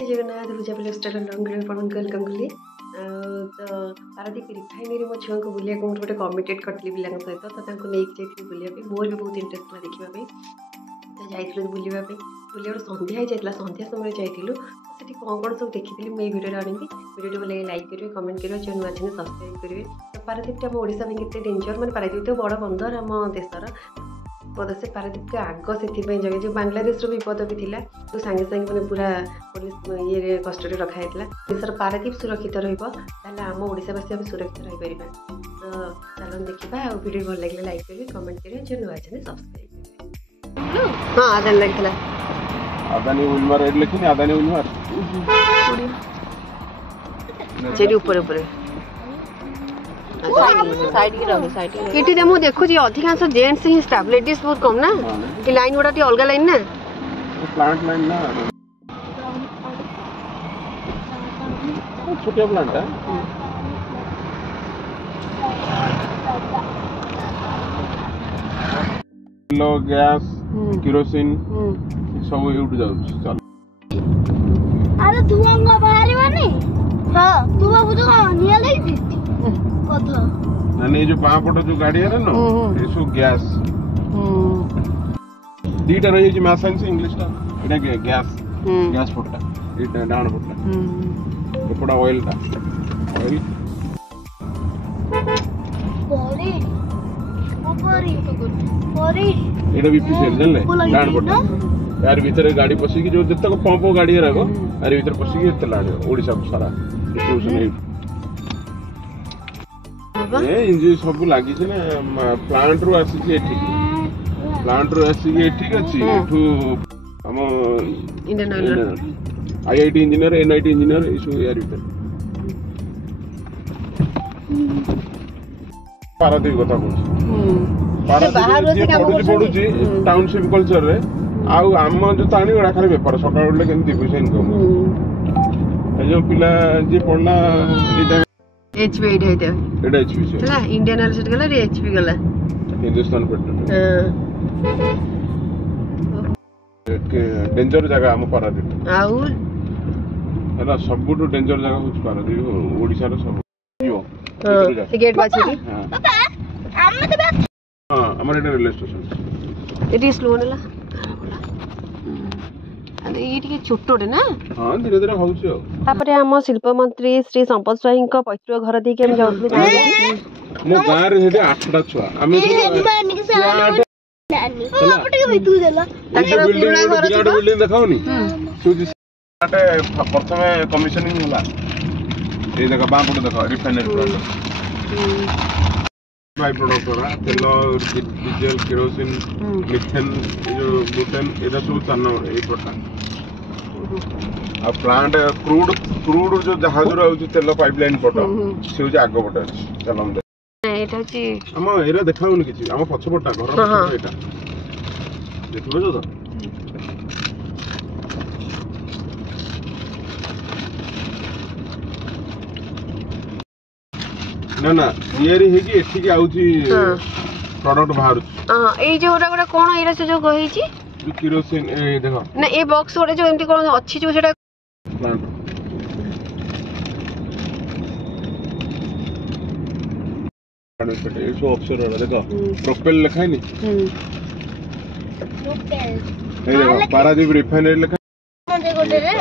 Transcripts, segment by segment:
जगन्नाथ पूजा restaurant welcome कली तो Paradip refinery मो छुआ को बुलिया को गोटे कमिटेड करती पिला सहित तो नहीं जाइए बुलाया मोर भी बहुत इंटरेस्ट था देखापी तो जाइए बुलाया बुलिया सन्ध्या जाइए सन्ध्या समय जाइलु तो कौन कौन सब देखी मुझे भिडियो आनी भिडियो भले लाइक करेंगे कमेंट करेंगे जो नुआ चैनल सब्सक्राइब करेंगे तो पारादीप आम ओडिशा में केते डेंजर माने पारादीप तो बड़ बंदर आम देशर विपद से पारादीप के आग से जगह जो बांग्लादेश विपद भी था तो सांगे सांगे मैंने पूरा पुलिस ये कस्टडी रखाई देशर पारादीप सुरक्षित रम ओडावासी आम सुरक्षित रही पार तो चलो देखा वीडियो भल लगे लाइक करेंगे कमेंट करेंगे जो नुआ चैनल सब्सक्राइब करेंगे। हाँ आदान लगे अदानी उलमार एड लिखिनी अदानी उलमार चेरी ऊपर ऊपर साइड की रहो साइड किटी दे मु देखु जी अधिकांश जेंट्स ही स्टाफ लेडीज बहुत कम ना कि लाइन गुडा टी अलग लाइन ना प्लांट लाइन ना छोटे प्लांट है लो गैस केरोसिन सब उठ जाउ चल अरे धुआं बाहरिबानी हां धुआं बुझो निया लई कथा नानी जो बापट जो गाड़ी है ना ये सो गैस दीटा रही जी मैथ साइंस इंग्लिश का एटा गैस गैस फुटटा एटा डाउन फुटटा एपड़ा ऑयल टा ऑयल परी परी एटा बीपीसीएल जानले डाउन फुटटा यार भीतर गाड़ी पसी की जो जतक पंप गाड़ी रहगो यार भीतर पसी की तला ओडिसा सारा डिस्ट्रीब्यूशन ए इंजन सब लागि छै ना प्लांट रो आसी छै एठी प्लांट रो आसी के एठी अछि एठू हम Indian oil IIT engineer NIT engineer issue यार भीतर पारादीप कथा बोल पारादीप बाहर पडु छी टाउनशिप कल्चर रे आउ आम जो ताणी गडा खाली बेपार सकाळ उठले केमती पैसा इनकम ए जो पिला जे पढला एटा एचपी एटा एटा एचपी से हला इंडियन ऑयल सेट गला रे एचपी गला हिंदुस्तान पेट्रोल के डेंजर जगह हम पारादीप आउ हला सबुटो डेंजर जगह होच पारादीप ओडिसा रो सब यो से गेट बाछी पापा हम तो हां हमर एटा रेलवे स्टेशन एटी स्लो नला अरे ये टिके छोटोटे ना हां धीरे धीरे होउछ तापरे हम शिल्प मंत्री श्री संपत स्वाई को पैतृ घर दे के हम जाउथलु मो गां रे हेदे 8टा छुआ हमें नानी के साथ नानी आपटे के तू देला ताकर पुराना घर छ बिल्डिंग देखाउनी सुजी आटे प्रथमे कमिशनिंग होला ए जगह बापट देखा रिफाइनरी प्लांट बाय प्रोडक्ट होला तेल डीजल केरोसिन मिथेन जो बुटेन एदा सब चन्न ए पटा आ प्लांट क्रूड जो जहाज रो तेल पाइपलाइन पटा से जो आगो पटा चलम दे एटा छी हम एरा देखाउनी किछि हम पछ पटा घर पछ एटा देखबो जो ना ना येरी हे कि एठी के आउची प्रोडक्ट बाहर हां ए जो ओरा कोन एरा से जो कहि छी जो केरोसिन ए देखो ना ए बॉक्स ओरे जो एमती कोन अछि जो सेटा प्लांट ए सो ऑफिसर वाला देखो प्रोपेल लिखा है नी प्रोपेल ए देखो पारादीप रिफाइनरी लिखा दे गोटे रे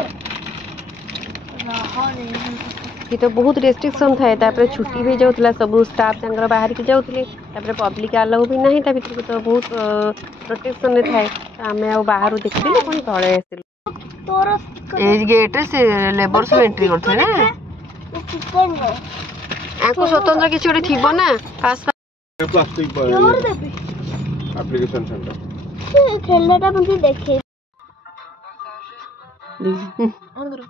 ये तो बहुत रेस्ट्रिक्शन था तापर छुट्टी भी जाउतला सब स्टाफ जंगर बाहर के जाउतले तापर पब्लिक अलाउ भी नहीं ता भीतर तो बहुत प्रोटेक्शन ने थाए हमें आ बाहर देखिले कोन तळे आसिल तोर एज गेट से लेबर से एंट्री करथे ना चिकन रो आको स्वतंत्र किछ ओटे थिबो ना पास प्लास्टिक पर और देबे एप्लीकेशन सेंटर खेलनाटा मुझे देखे ऑन करो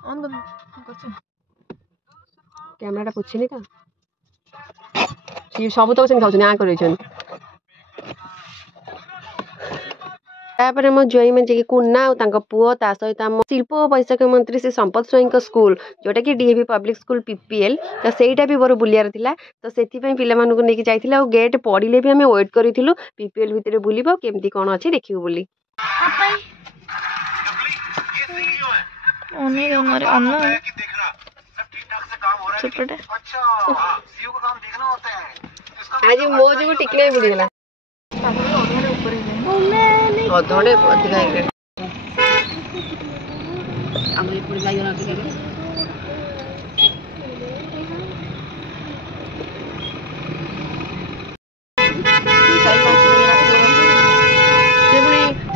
करछ कैमराटा पुछिनी त सी सब तो सेन खाउछन आ करैछन तापर म जोई में जे कुन्ना और तांको पुओ ता सहित हम शिल्प और वैश्यिक मंत्री से संपत स्वाई को स्कूल जोटा कि डीएवी पब्लिक स्कूल पीपीएल तो सेटा भी बड़ बुलियार थिला तो सेति पई पिला मानु को नेकी जाइथिला और गेट पड़िले भी हमें वेट करिथिलु पीपीएल भीतर बुलिबो केमती कोन अछि देखिबो बोली ଅନେଇ ଅନରେ ଅନ ସେପଟେ ଆଜି ମୋ ଯୋଗୁ ଟିକିଲେ ବୁଡ଼ିଗଲା ଅଧଘଣ୍ଟେ ଅଧିକା ହେଇଗଲାଣି ଆମର ଏପଟେ ବାଇଗଣ ଅଧିକା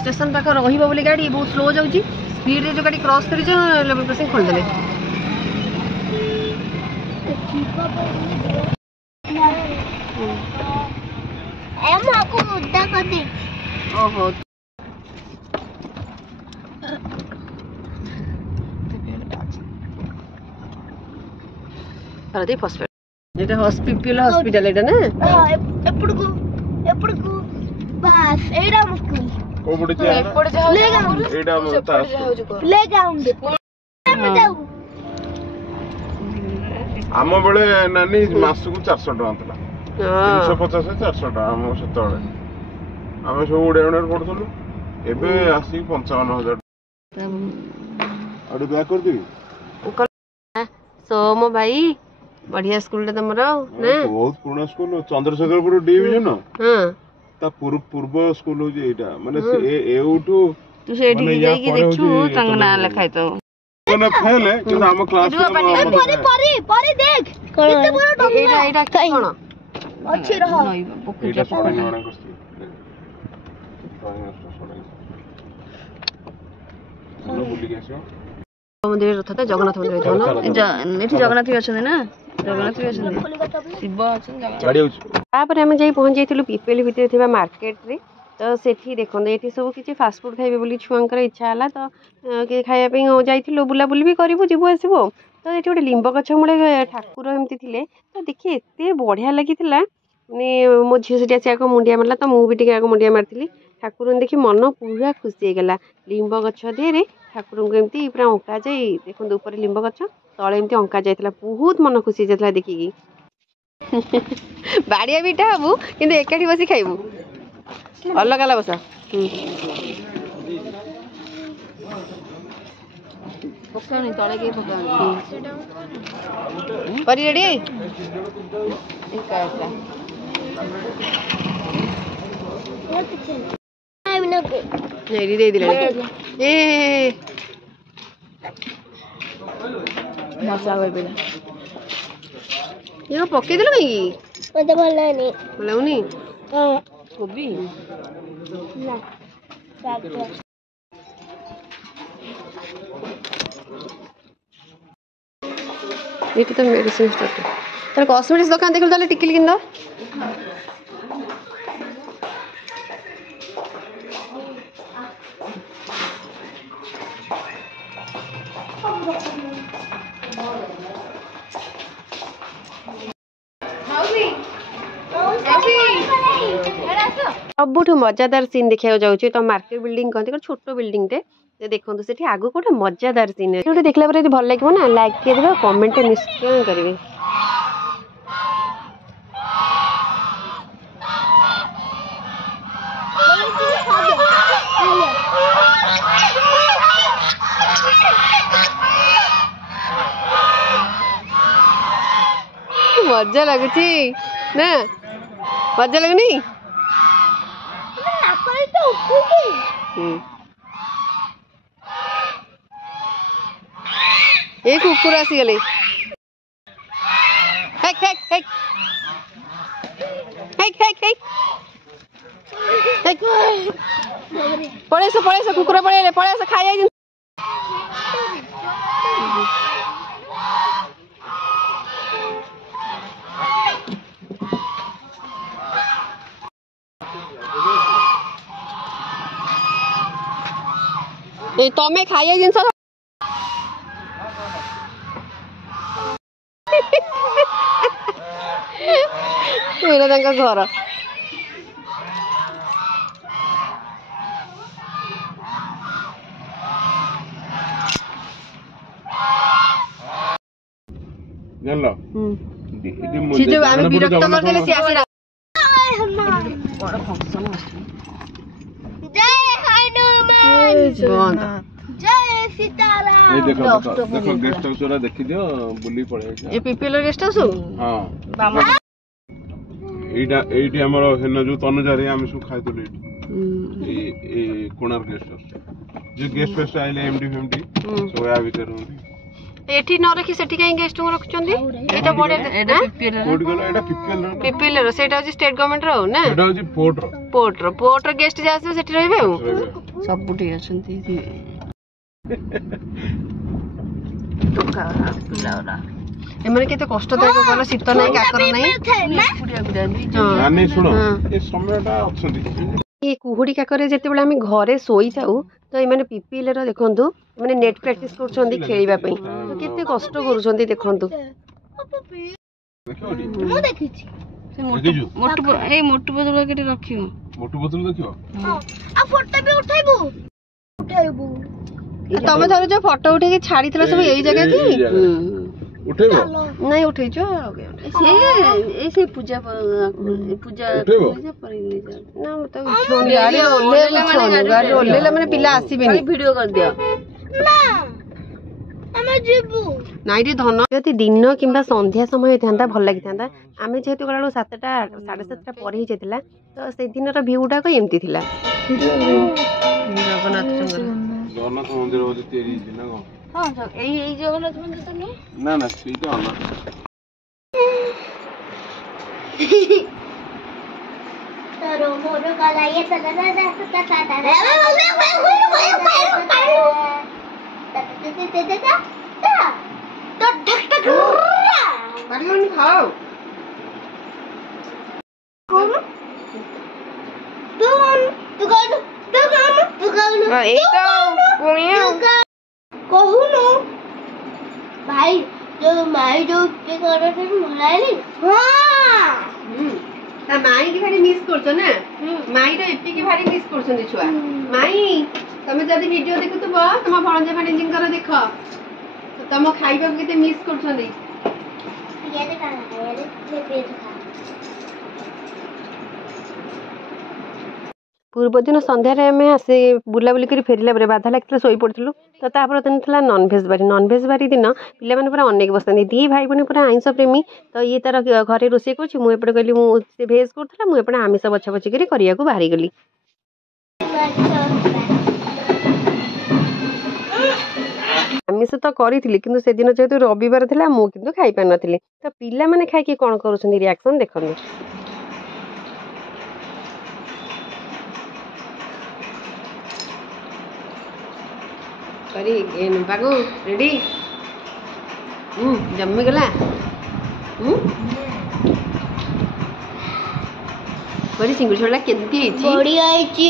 स्टेशन पाख रहिबो बोली गाड़ी बहुत स्लो जाउची स्पीड रे जो गाड़ी क्रॉस करी जो लेवल क्रॉसिंग खोल देले एम आपको उद्दा कर दे ओहो परदे हॉस्पिटल जेटा हॉस्पिटल एटा ना ఎప్పుడుకు బస్ ఏడా ముస్కు कोपड़ी से एपड़ जा एडा मता ले गाउंड जाऊ आम बेले नानी मास को 400 टका थला 350 400 टका आम सेतळे आम सब उड़ेउणर पडथलु एबे आसी 55000 अडी बैक कर दी सोम भाई बढ़िया स्कूल रे तमरो ना बहुत पुराना स्कूल चंद्रशेखरपुर डिवीजन हां ता पूर्व स्कूल हो जे एटा माने से एउठू तू सेठी जाई के देखछु तंगना लिखाई तो कोने फेल है कि हम क्लास में परी देख कितने बड़ा डोंगा एटा कोन अच्छी रह एटा सोना माने करती हेलो बुली गेसो मंदिर रथता जगन्नाथ मंदिर जानो एठी जगन्नाथ भी अछन ना जगन्नाथ भी अछन शिव अछन गाड़ी होछ तापर हम जाई पहुंच जाइतिलु पीपल भितर थिबा मार्केट रे तो सेठी देखन एठी सब किछि फास्ट फूड खाइबे बोली छुआंकर इच्छा हला तो के खाइबा पे जाइतिलु बुला बुली भी करिवो जिवो आसीबो तो एठी गोटे लिंब गछ मुळे ठाकुर एमती थिले तो देखि एते बढ़िया लागितिला ने मो झियो सेठी आसी आको मुंडिया मारला तो मु भी टिके आको मुंडिया मारतिली ठाकुर देखि मन पूरा खुशी हे गेला लिंब गछ देरे ठाकुर को एमती पूरा अंका जाई देखन ऊपर लिंब गछ तळे एमती अंका जाइतिला बहुत मन खुशी जाइतिला देखि की बाड़िया बीटा हबू किंतु एकाठी बसी खाइबू अलग अलग बसा पकानी तळे के पकानी परी रेडी एका रेडी दे दिले ए मसा होय बेला ये पके दिलो की मते भल नहीं बोलाउनी हां कोबी ना बैग ये तो मेडिसिन स्टोर तर कॉस्मेटिक्स दुकान देखल ताले टिकिल किंदा सबुठू मजादार सीन देखा जाऊँ तो मार्केट बिल्डिंग कहते छोट बिल्डिंग टे देखो से आगु गोटे मजादार सीन है देखला भल लगे ना लाइक किए देवे कमेंट निश्चय करेंगे मजा लगुच ना मजा लगनी एक कुकुर आसीगले पड़ेस कुकुर पड़े पड़ेस खाई तमें खाइए जिनस घर जानलो सी जो आमे विरक्त कर देले सी आसीना बड़ फंक्शन जय हनुमान जय ये देखो देखो गेस्ट हाउस वाला देखि दियो बुली पड़े ये पीपीएल गेस्ट हाउस हां एइटी हमर हेन जो तनुजारे हम सब खाइ दले ए कोणार्क गेस्ट हाउस जे गेस्ट फेस्ट आइले एमडी फेमडी सोया भीतर होंदी एठी न रखी सेठी काई गेस्ट को रखचंदी एटा बडे एटा पीपीएल कोड गलो एटा पीपीएल रो सेटा होची स्टेट गवर्नमेंट रो ना एटा होची पोर्ट रो गेस्ट जासे सेठी रहबे सब बुटी अछंती टोका पिलावरा एमने केते कष्टदायक गला शीत नाही काकर नाही पुडिया गुडा नानी सुनो ए समयटा अछंती ये कुहुडी काकरे जेते बेला हम घरे सोई जाऊ तो एमाने पीपीएल रो देखंतु माने नेट प्रैक्टिस करछंदी खेलिबा पई तो केते कष्ट करूछंदी देखंतु मु देखिछि मोटू ए मोटू बदल केते रखियो मोटू बोतल देखियो आ फोटो भी उठाइबू तमे धरो जो फोटो उठे के छाड़ी थला सब एई जगह की उठेबो नहीं उठै जो से पूजा परिने ना मतलब गाड़ी ओल्ले माने पिला आसीबेनी वीडियो कर दियो ना हम जेबू नाइ रे धन यदि दिन किंबा संध्या समय थांता भल लागि थांता आमे जेहेतु गलालो 7टा 7:30 पर ही जेतिला तो से दिन रो व्यूटा को एमती थिला जगन्नाथ मंदिर होती तेरी ना को हां एई जगन्नाथ मंदिर तो नहीं ना ना सी तो अन्ना तरो मोरो काला ये भाई जो माई जो के कर थे भलाइली हां ता माई की भारी मिस करछो ना माई रो एपी की भारी मिस करछन छुआ माई तमे जदी वीडियो देखु तो तम भणजे भाणेजिंग कर देखो तो तम खाइबा केते मिस करछन ये देखा ये पेट खा पूर्व दिन संध्यार आम आसे बुलाबुली कर फेरला बाधा लगे शोई पड़ू तो तापर दिन था नॉनभेज बारी दिन पिला मैंने पूरा अनेक बसती दी भाई भाई पूरा आइंस प्रेमी तो ये तार घरे रोसे कर मुझे कहली मुझे भेज करा मुझे आमिष बछा बछी कर बाहरी गली आमिष तो करी कि से दिन जेहतु रविवार था मुझे खाई पार नी तो पिला मैंने खाई कौन कर रिएक्शन देखते बागु रेडी जम्मी गला परी सिंगुर छोड़ा केंती आइची बढ़िया आइची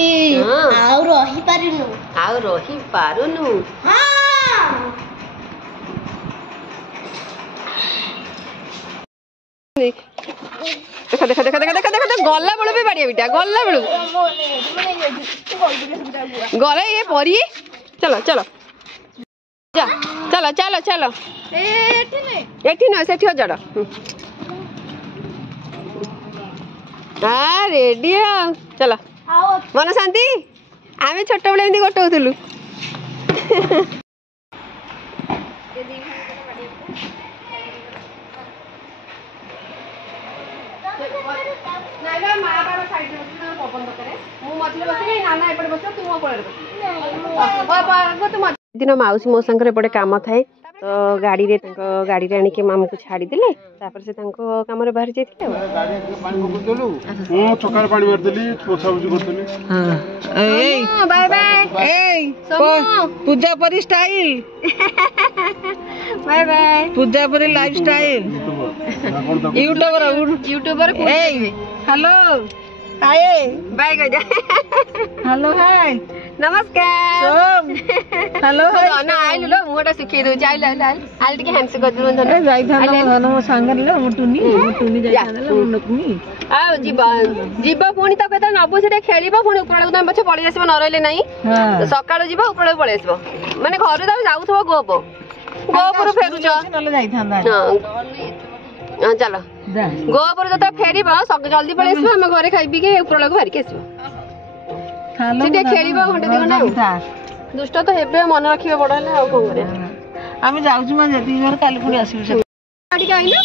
आउ रही पारुनु हां देखा देखा देखा देखा देखा देखा गला बेलू भी बाड़िया बेटा गला बेलू गले ये परी चलो चलो जा चलो चलो चलो एठी न सेठी जड़ हाँ रेडी चलो मन शांति आम छोट बेले एमती गोटाऊलु दिन मौसी मो संगे एपटे कम थाए तो गाड़ी रे गाड़ी रे आनिके मामू को छाड़ी देले तापर से तांको काम रे बाहर जाइथिले गाड़ी के पानी पकड़लु ओ चकार पानी मार देली पोछा बुझी करतली हां ए बाय बाय ए पूजा परी स्टाइल बाय बाय पूजा परी लाइफ स्टाइल यूट्यूबर ए हेलो हाय बाय गजा हेलो हाय नमस्कार हेलो ना आइलु ल मोटा सिखै दउ आइल आइल आइल टिके हैंडस कर दउ धन जाई थान धन मो संगर ल मुटुनी जाई थान ल मुनकुनी आ जीवा पुणी त कता नबो सेटे खेलिबो पुणी उपरळा तम पछ पळि आसीबो न रहले नाही सकाळ जीवा उपरळा पळि आसीबो माने घर त जाउथबो गोपर फेरुछ न जाई थान हां चलो गोपर जता फेरिबो सब जल्दी पळि आसीबो हम घरे खाइ पी के उपरळा को भारी के आसीबो खालो सेटे खेलिबो घंटे 2 घंटा दुष्ट तो हेबे मन रखिबे बड़ हेले आ कोन करे आमे जाउछु मा जति घर काली पुणी आसीबे से गाड़ी का आइना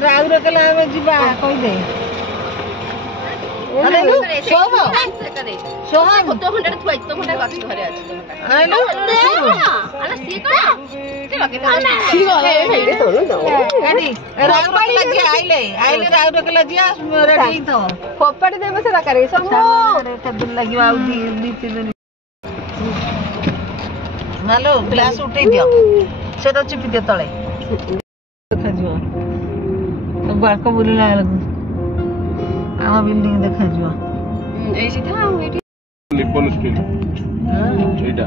राउ रकला आमे जिबा कहि दे अरे सोम सोम तो घंटा थुआई तो घंटा गछ घरे अछि आइलो अरे सी करा ते लगे ठीक है हेले तो न गाडी राउ रकला जी आइले राउ रकला जी रेडी तो फोपड़ी देबे से करे सब रे कदुल लागि आउ दी तीन मालो ग्लास उठै दियो सेटा चिपि दे तळे देखा जियो तो बाको बुलिला लागू आमा बिल्डिंग देखा जियो ऐसी था एटी निपन स्टील एटा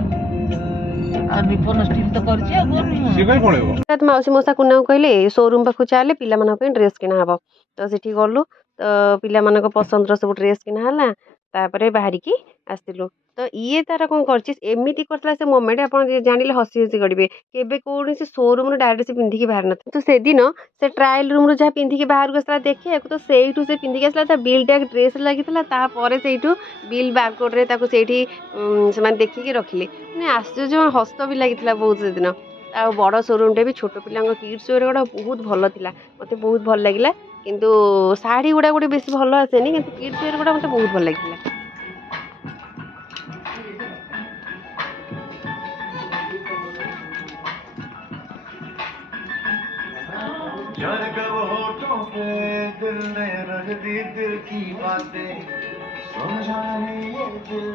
आ निपन स्टील तो करछि आ कोन से कहीं पळेबो रात माउसी मोसा कुना कहले शोरूम पाखु चाले पिला मन पे ड्रेस किना हबो तो सेठी गलु तो पिला मन को पसंद रो सब ड्रेस किना हला तापरे बाहरी की आस्तिलु तो ये तार कौन कर एमती करता से मोमेंट आप जानिले हसी हसी गड़े केबे कौन से शोरूम डायरेक्ट से पिंधिकी बाहर न तो से दिन से ट्रायल रूम जहाँ पिंधिकी बाहर को आसला देखे तो सेठू से पिंधिकी आसला बिल टैग ड्रेस लगी से बिल बारकोड रे से देखिकी रखिले मैंने आश्चर्य हस भी लगी बहुत से दिन आ बड़ शोरूम भी छोट पिला किड्स वेयर गुड़ा बहुत भल था मत बहुत भल लगे किंतु शाढ़ी गुड़ा गोटे बेस भल आसेनी कि किड्स वेयर गुड़ा मत बहुत भल लगे दिल ने रख दी दिल की बातें समझाने ये दिल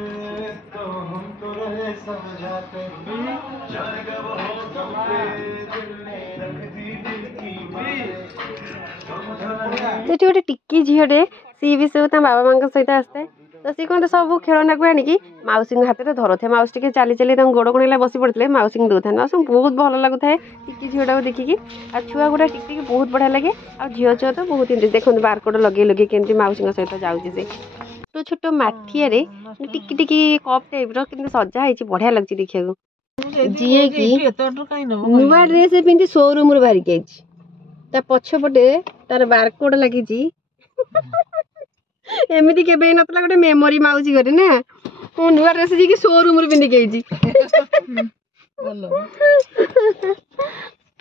तो हम तो रहे समझाते जान कब होठों पे दिल ने रख दी दिल की बातें समझाने गोटे टिकी झीटे सी भी सब बाबा माँ सहित आसता तो सी कौन सब खेलना को आनिकी मौसी हाथ में धरुए मौसी टे चली चली गोड़ कोणला बसी पड़ते मौसी को दूसरे मौसी बहुत भल लगुए टिकी झीटा को देखिकी आ छुआ गुड़ा टिकी बहुत बढ़िया लगे आ झील छुआ तो बहुत इंटरेस्ट देखते बारकोड लगे लगे केमती मौसी सहित जाऊँगी से छोट छोट माठिया टिकी टिकी कप टाइप कि सजा है बढ़िया लगे देखा जी की नुआ ड्रेस पिंधि शोरूम बाहर के पछपटे तार बारकोड लगी एमती के नतला गोटे मेमोरी मौसी घरे ना मो नुआ ड्रेस जी शोरूम पिंधिकी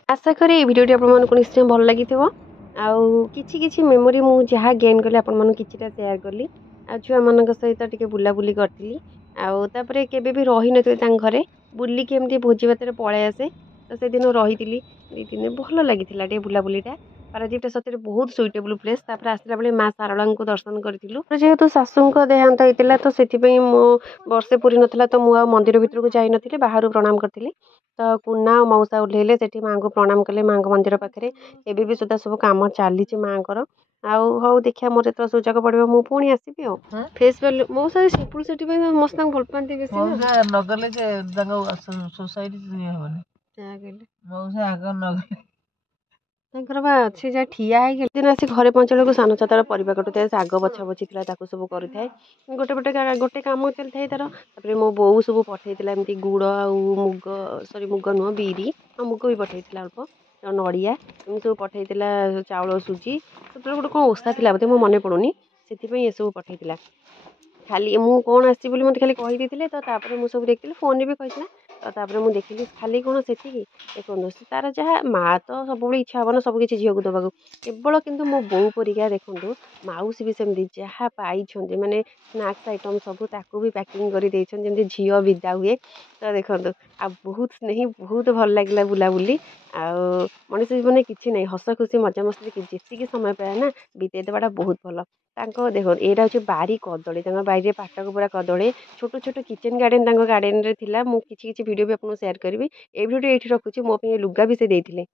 आशा करे ये भिडियोटी आपको निश्चय भल लगी आउ किछि मेमोरी मु जहाँ गेन कली आपन किछिटा शेयर कली आ छुआ मान सहित टिके बुलाबुली करती आउे केबे भी रही न घरे बुलिकी एमती भोजी भात पलि आसे तो से दिन रही 2 दिन भल लगी बुलाबुलीटा पारादीपटा सतरे बहुत सुइटेबल प्लेस आसला बेले माँ सारला को दर्शन करूँ जेहेतु शाशु देहांत होता तो से मो वर्षे पूरी नाला तो मुझे मंदिर भर को जाई नी बाहर प्रणाम करी तो कुना और मौसा ओह्लैले से माँ को प्रणाम कले माँ मंदिर पाखे एबी भी सुधा सब कम चली माँ को आउ देखिए मोर जो सुजोग पड़ो मुझे पुणी आसबि फेस वैल्यू मौसा सिंपल से मस्त भल पाती बेस नगले सोसाइटी मौसा आग नगले बा अच्छे जहाँ ठिया है दिन आसी घरे पहुँचा को सान छातार परिवा कटुए शाग बछा बची सब करें गोटे गोटे गोटे कम चलता है तार मो बो सब पठे एमती गुड़ आ मुग सरी मुग नुह बिरी और मुग भी पठे अल्प नड़िया एम सब पठे चाउल सुजी सब गोटे कौन ओषा था बोधे मो मन पड़ूनी से ये सब पठे खाली मु कौन आसी मत खाली कहीदे तो मुझे देखी फोन भी कही तापर मुझे देखिली खाली कौन से देखो तार जहाँ माँ तो सब इच्छा हम ना सब किसी झील को देवा केवल किंतु मो बो परिका देखूँ मौसी भी सेमती जहाँ पाई माने स्नाक्स आइटम सब ताकू भी पैकिंग कर जमी झील विदा हुए तो देखो आ बहुत स्नेही बहुत भल लगे बुलाबुली आउ मनीष जीवन किसी ना हस खुशी मजा मस्ती जी समय पाए ना बीते देवाटा बहुत भल देखो यहाँ हूँ बारी कदली बाहर पाटक पूरा कदली छोट छोट किचेन गार्डन गार्डन रे थिला मु किछि वीडियो भी आपको शेयर करी ए वीडियो ये रखुच्छी मो लुगा भी से देइथिले।